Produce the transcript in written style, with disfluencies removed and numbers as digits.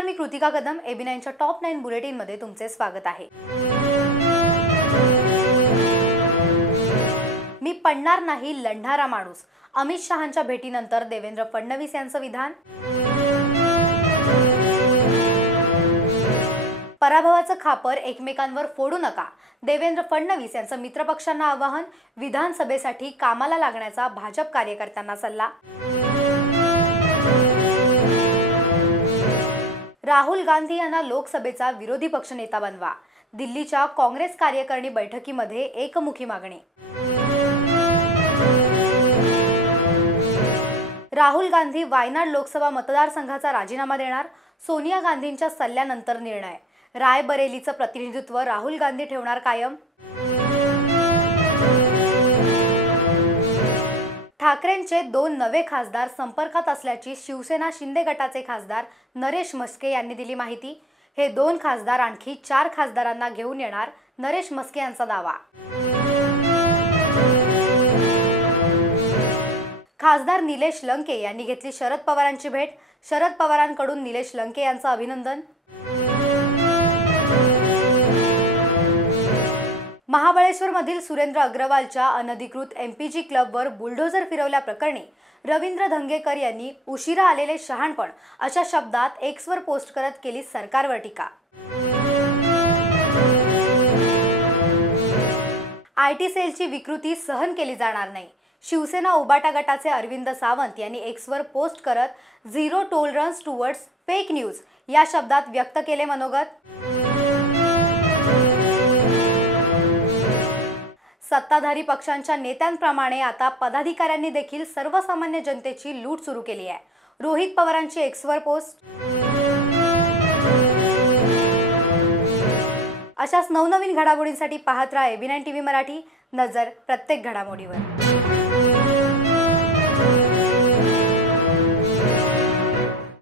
नमस्कार, मी Kritika Kadam. AB9च्या top 9 bulletin मध्ये तुमचे स्वागत आहे. मी पडणार नाही, लढणारा माणूस. अमित शहांच्या भेटीनंतर देवेंद्र फडणवीस यांचं विधान. पराभवाचं खापर एकमेकांवर फोडू नका, देवेंद्र फडणवीस यांचं मित्रपक्षांना आवाहन. विधानसभेसाठी कामाला लागण्याचा भाजप कार्यकर्त्यांना सल्ला. राहुल गांधी यांना लोकसभेचा विरोधी पक्षनेता बनवा. दिल्लीच्या काँग्रेस कार्यकारिणी बैठकीमध्ये एकमुखी मागणी. राहुल गांधी वायनाड लोकसभा मतदारसंघाचा राजीनामा देणार. सोनिया गांधींच्या सल्ल्यानंतर निर्णय. रायबरेलीचं प्रतिनिधित्व राहुल गांधी ठेवणार कायम. ठाकरेंचे 2 नवे खासदार संपर्कात असल्याची शिवसेना शिंदे गटाचे खासदार नरेश म्हस्के यांनी दिली माहिती. हे 2 खासदार आणखी 4 खासदारांना घेऊन येणार, नरेश म्हस्के यांचा दावा. खासदार निलेश लंके यांनी घेतली शरद पवारांची भेट. शरद पवारांकडून निलेश लंके यांचं अभिनंदन. महाबळेश्वरमधील सुरेंद्र अग्रवालच्या अनधिकृत MPG क्लबवर बुलडोझर फिरवल्याप्रकरणी रवींद्र धंगेकर यांनी उशिरा आलेले शहाणपण अशा शब्दात एक्सवर पोस्ट करत केली सरकारवर टीका. IT सेलची विकृती सहन केली जाणार नाही. शिवसेना उबाटा गटाचे अरविंद सावंत यांनी एक्सवर पोस्ट करत zero tolerance towards fake news या शब्दात व्यक्त केले मनोगत. सत्ताधारी पक्षांच्या नेत्यांप्रमाणे आता पदाधिकाऱ्यांनी देखील सर्वसामान्य जनतेची लूट सुरू केली आहे. रोहित पवारांची एक्सवर पोस्ट. अशाच नवनवीन घडामोडींसाठी पाहत राहा AB9 TV मराठी. नजर प्रत्येक घडामोडीवर.